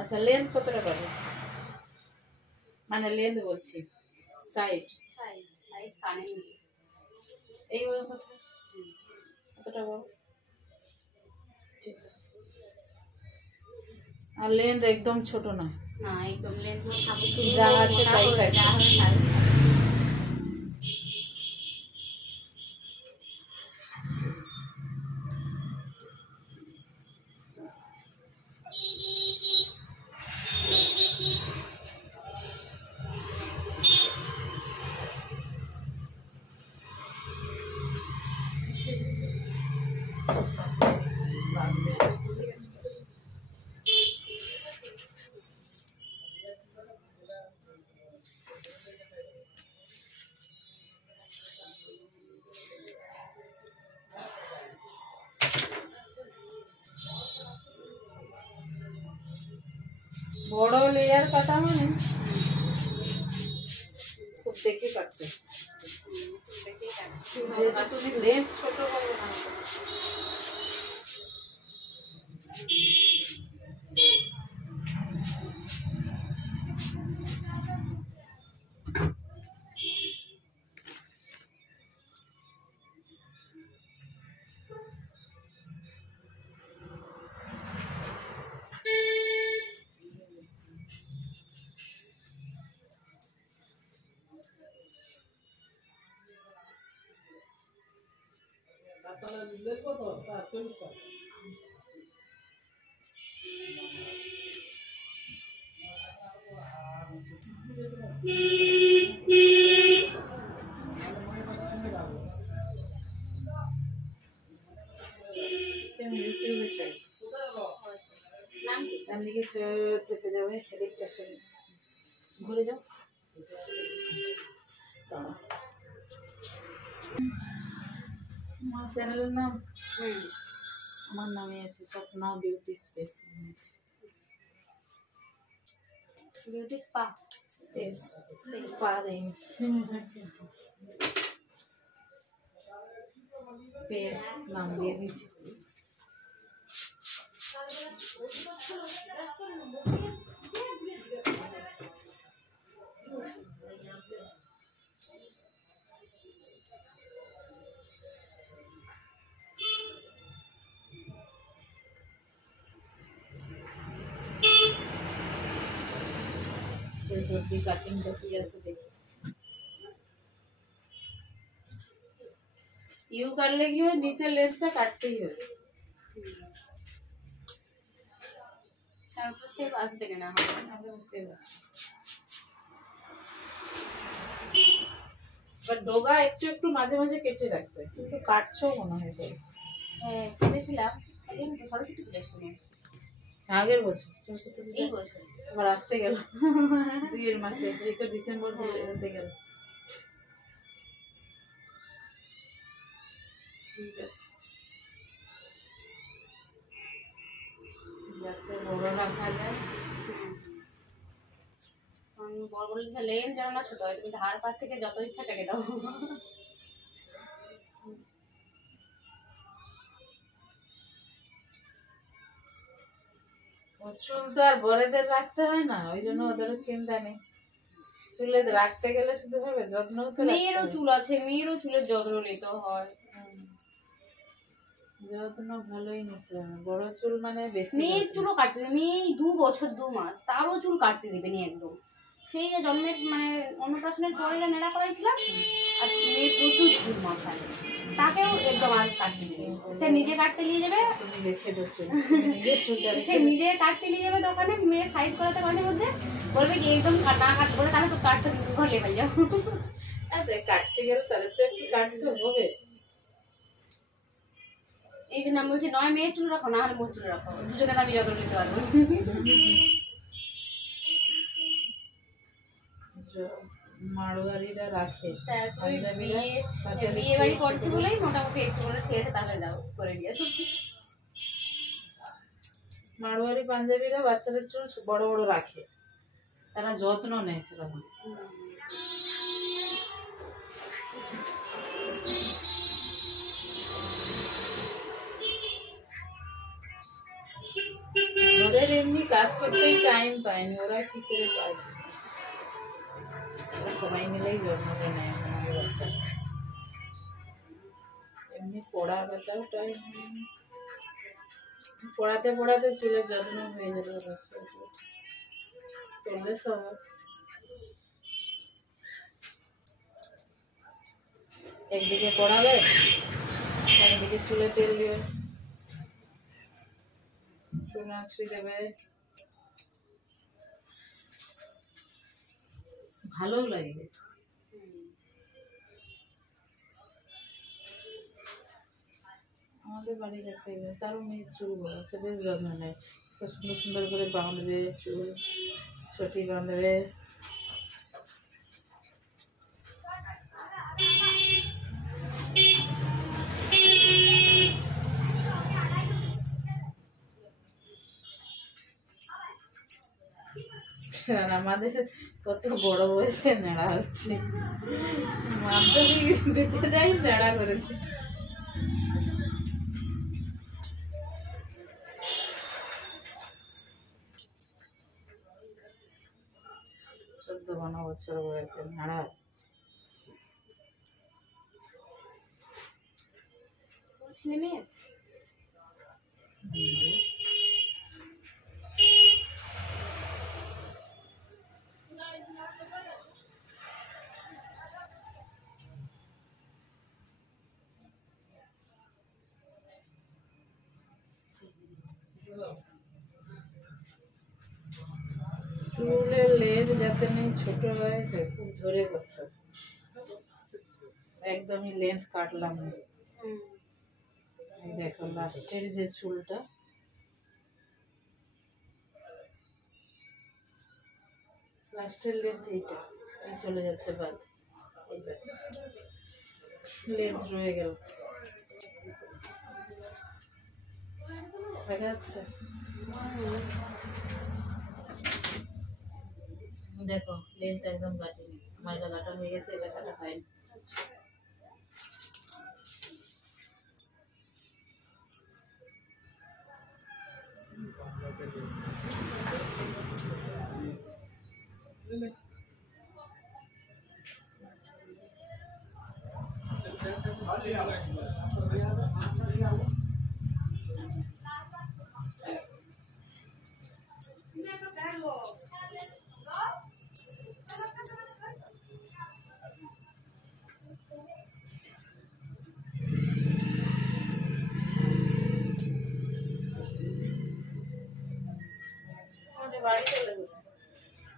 আচ্ছা লেন্থ কতটা পাবে মানে লেন্থ বলছি সাইড সাইড সাইড কানে নিচে এই বড় কথা কতটা বড় ঠিক আছে আর লেন্থ একদম ছোট না না একদম লেন্থ থাকুক যা আছে তাই যা হবে তাই বড় লেয়ার কাটা মানে খুব দেখে কাটতে যেহেতু তুমি লেন্থ ছোট করো না ইউটিউবে চাই নাম কি ডান দিকে চেপে যাবে হেডেকটার সঙ্গে ঘুরে যাও আমার চ্যানেলের নাম আমার নামে আছে Swapna beauty space beauty spa space spa দেই স্পেস নাম দিয়ে দিচ্ছি সবজি কাটিংটা কি আছে দেখি ইউ কাটলে কি হয় নিচের লেন্সটা কাটতেই হবে তারপর সেভ আসবে না হবে বাট ডোগা একটু একটু মাঝে মাঝে কেটে রাখতে কিন্তু কাটছো মনে হয় হ্যাঁ কেটেছিলাম একদিন সরস্বতী পুজোর সময় আগের বছর সরস্বতী পূজা এই বছর আবার আসতে গেল 2 মাসে এই তো ডিসেম্বর হতে গেল ঠিক আছে যাতে বড় রাখা যায় বড় বড় লেন যেন না ছোট হয় তুমি ধার পাশ থেকে যত ইচ্ছা কেটে দাও চুল তো আর বড়দের রাখতে হয় না ওই জন্য ওদেরও চিন্তা নেই চুলে রাখতে গেলে শুধু হবে যত্ন তো মেয়েরও চুল আছে মেয়েরও চুলের যত্ন নিতে হয় যত্ন ভালোই নিতে হবে বড় চুল মানে বেশি মেয়ের চুলও কাটতে দেবে মেয়ে 2 বছর 2 মাস তারও চুল কাটতে দেবে নি একদম সেই যে জন্মের মানে অন্নপ্রাশনের পরে যা নেড়া করাইছিলাম আর মেয়ের প্রচুর চুল মাথায় তাকেও একদম আজ কাটতে দিবে সে নিজে কাটতে নিয়ে যাবে তুমি রেখে দিচ্ছ সে নিজে কাটতে নিয়ে যাবে দোকানে মেয়ে সাইজ করাতে মাঝে মধ্যে বলবে কি একদম না কাটতে বলে তাহলে তো কাটতে ঘর লেগে যাও কাটতে গেলে তাদের তো একটু কাটতে হবে এই জন্য আমি বলছি নয় মেয়ের চুল রাখো না হলে মোট চুল রাখো দুজনের আমি যত্ন নিতে পারবো মারোয়ারিরা রাখে বিয়ে বাড়ি করছে বলেই মোটামুটি একটু করে ছেড়ে তাহলে যাও করে দিয়েছো মারোয়ারি পাঞ্জাবিরা বাচ্চাদের চুল বড় বড় রাখে তারা যত্ন নেয় সেরকম এমনি কাজ করতেই টাইম পায়নি, ওরা কি করে পায়? ওরা সবাই মিলেই যত্ন নেয় আমার বাচ্চা। এমনি পড়াবেটাও টাইম হয়নি, পড়াতে পড়াতে চুলের যত্ন হয়ে যাবে অবশ্য, করলে সব একদিকে পড়াবে একদিকে চুলে তেল দিবে, চুল আঁচড়ি দেবে, ভালোও লাগবে। আমাদের বাড়ির কাছে তারও মেয়ের চুল বড়, সে বেশ যত্ন নেয়, তো সুন্দর সুন্দর করে বাঁধবে, চুল ছটি বাঁধবে। আর আমাদের কত বড় বয়সে নেড়া হচ্ছে, মাধ্যমিক দিতে যাই নেড়া করে দিচ্ছে। 14-15 বছর বয়সে নেড়া ছেলে মেয়ে আছে? চুলের লেজ যাতে নেই ছোট হয়, সে খুব ধরে করতে, একদমই লেন্থ কাটলাম না। দেখো লাস্টের যে চুলটা, লাস্টের লেন্থ এইটা, এই চলে যাচ্ছে বাদ, এই ব্যাস লেন্থ রয়ে গেল, দেখা যাচ্ছে? দেখো লেন্থ একদম কাটেনি, আমার এটা কাটা হয়ে গেছে, এটা কাটা হয়নি।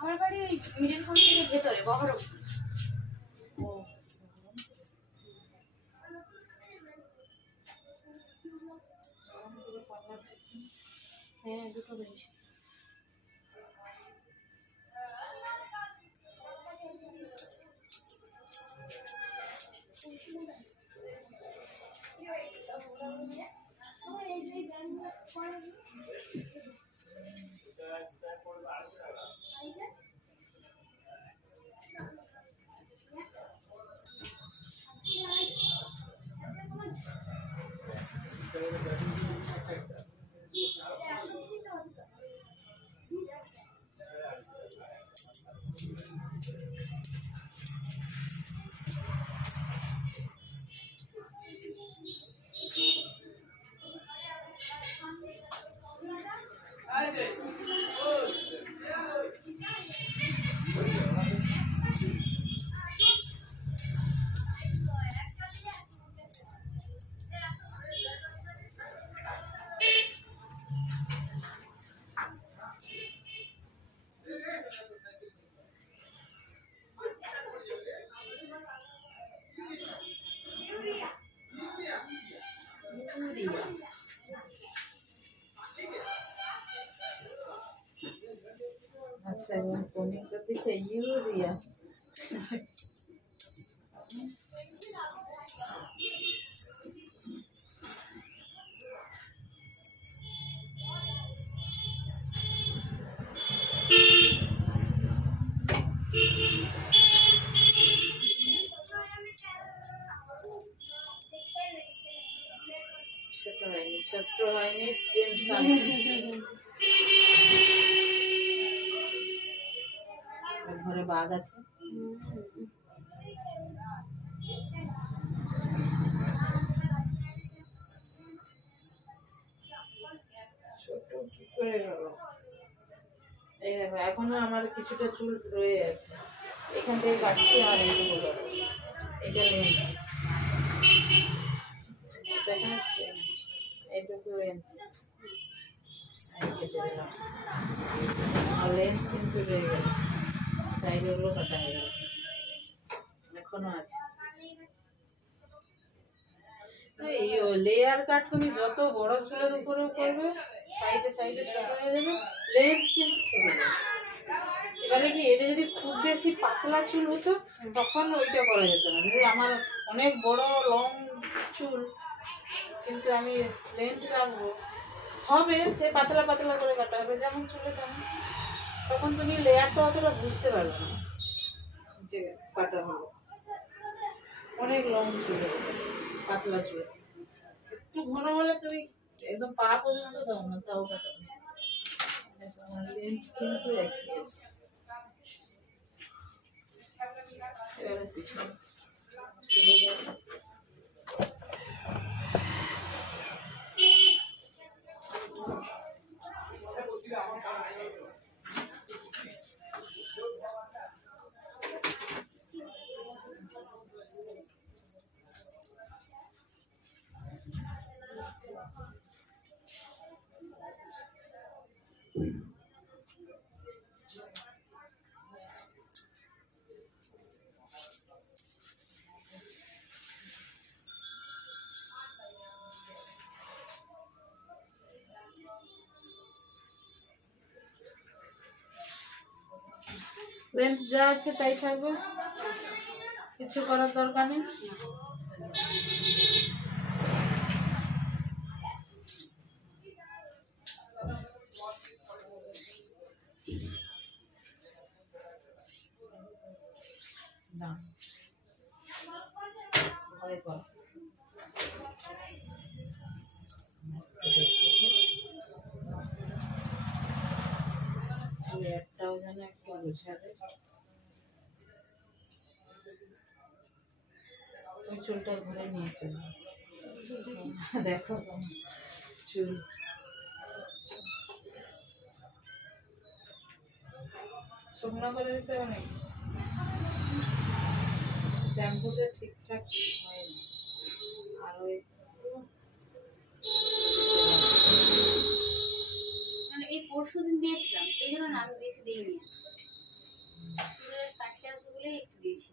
আমার বাড়ি ওই মিডিলগঞ্জ থেকে ভেতরে বহরম। হ্যাঁ, দুটো বেরিয়েছে। আচ্ছা, এবং পনির করতেছে ইউরিয়া। ছোট হয়নি, টেনশন ঘরে বাঘ আছে। ছোট কি করে হলো? এই দেখো এখনো আমার কিছুটা চুল রয়ে আছে, এখান থেকে কাটছি আর এইটুকু করো। এটা লেন্থ দেখা যাচ্ছে, এইটুকু লেন্থ কেটে দিলাম। আর লেন্থ কিন্তু রয়ে গেল, সাইড গুলো কাটা হয়ে গেল, এখনো আছে। এই লেয়ার কাট তুমি যত বড় চুলের উপরেও করবে, সাইডে সাইডে ছোট হয়ে যাবে, লেন্থ কিন্তু থেকে যাবে। এবারে কি এটা যদি খুব বেশি পাতলা চুল হতো তখন ওইটা করা যেত না। যদি আমার অনেক বড় লং চুল কিন্তু আমি লেন্থ রাখবো, হবে সে পাতলা পাতলা করে কাটা হবে যেমন চুলে তেমন, তখন তুমি লেয়ারটা অতটা বুঝতে পারবে না যে কাটা হবে। অনেক লং চুল, পাতলা চুল একটু ঘন হলে তুমি একদম পা পর্যন্ত দাও না, তাও কাটাবে। আমার লেন্থ কিন্তু একই আছে। এবারে পিছনে লেন্থ যা আছে তাই থাকবে, কিছু করার দরকার নেই। না ভয় কর, একটাও যেন একটু গোছাবে। তুমি চুলটা ঘুরে নিয়ে চলো, দেখো চুল শুকনো করে দিতে হবে নাকি? শ্যাম্পুটা ঠিকঠাক হয়নি, আর ওই মানে এই পরশুদিন দিয়েছিলাম, এই জন্য না আমি বেশি দিইনি, কাটতে আসবো বলে একটু দিয়েছি।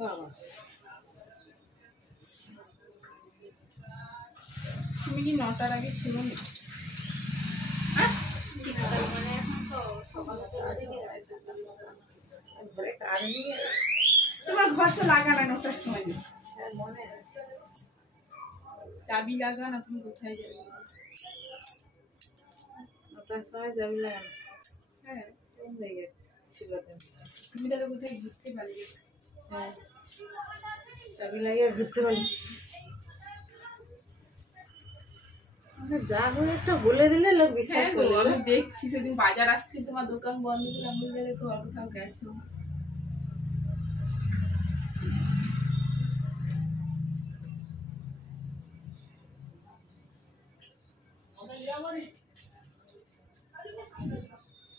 বাবা তুমি কি 9টার আগে শুরু নি? মানে এখন তো সকাল ঘরে কাজ নিয়ে তোমার ঘর তো লাগানো 9টার সময় নেই, মনে চাবি লাগা না, তুমি কোথায় যাবে? 9টার সময় যাবি না? হ্যাঁ কোন জায়গায় ছিল তো? তুমি তাহলে কোথায় ঘুরতে পারবে? হ্যাঁ চাবি লাগিয়ে ঘুরতে পারিস। যা হয়ে একটা বলে দিলে লোক বিশ্বাস হ্যাঁ গো, করবে। আমি দেখছি সেদিন বাজার আসছে, তোমার দোকান বন্ধ করে আমি বলে ঘর কোথাও গেছো।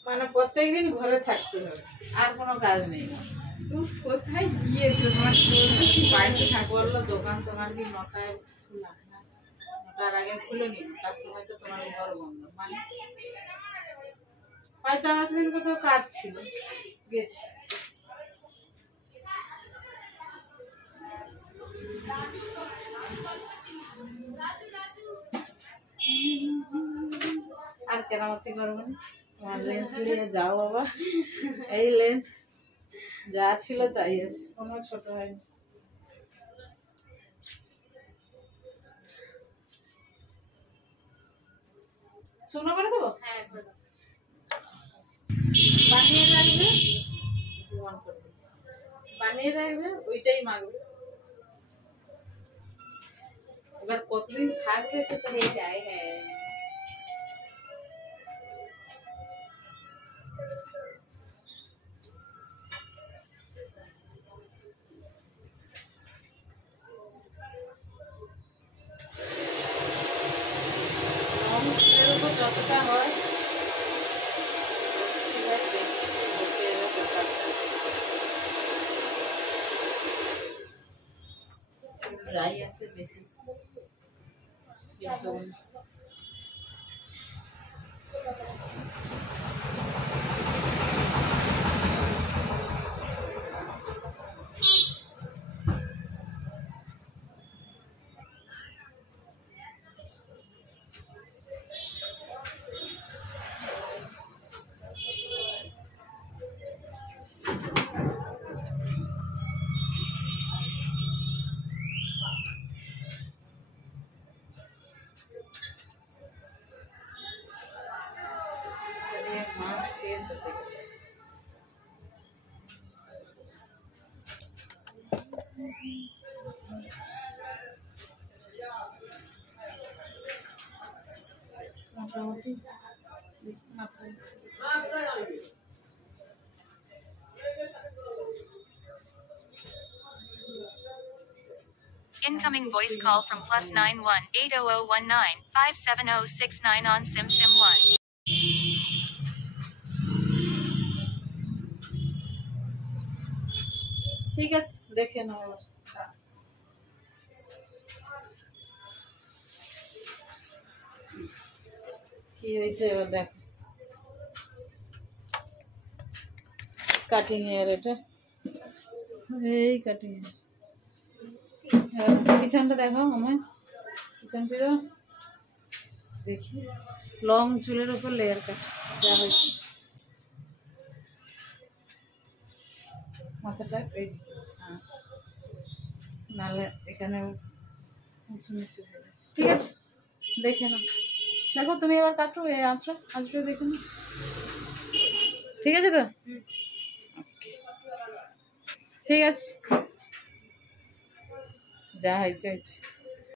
মানে প্রত্যেকদিন ঘরে থাকতে হবে, আর কোনো কাজ নেই। তুমি কোথায় গিয়েছো? তোমার বলতো কি বাড়িতে থাকবো? বললো দোকান তোমার কি 9টায় খোলা? 9টার আগে খুলেনি, 9টার সময় তো তোমার ঘর বন্ধ। মানে হয়তো আমার সেদিন কোথাও কাজ ছিল, গেছি। আর কেরামতি করবো না, তোমার লেন্থ নিয়ে যাও বাবা। এই লেন্থ যা ছিল তাই আছে, কোনো ছোট হয়নি। শুকনো করে দেবো, হ্যাঁ করে দাও। বানিয়ে রাখবে, অন করে দিচ্ছি। বানিয়ে রাখবে, ওইটাই মাখবে। এবার কতদিন থাকবে সেটা হয়ে যায়, হ্যাঁ। রং চুলের উপর যতটা হয় ঠিক আছে, ড্রাই আছে বেশি একদম। মাছ শেষ হতে গেছে। মোটামুটি Incoming voice call from +91 80019 57069 on SimSim 1. ঠিক আছে, দেখে নাও এবার কি হয়েছে। এবার দেখো কাটিং এর, এটা এই কাটিং এর। পিছনটা দেখাও আমায়, পিছন ফিরো দেখি। লং চুলের উপর লেয়ার কাট যা হয়েছে। মাথাটা এই হ্যাঁ, নাহলে এখানে উঁচু নিচু হয়ে যায়। ঠিক আছে, দেখে নাও। দেখো তুমি এবার কাটো, এই আঁচড়ে দেখে নাও। ঠিক আছে তো, ঠিক আছে, যা হয়েছে হয়েছে।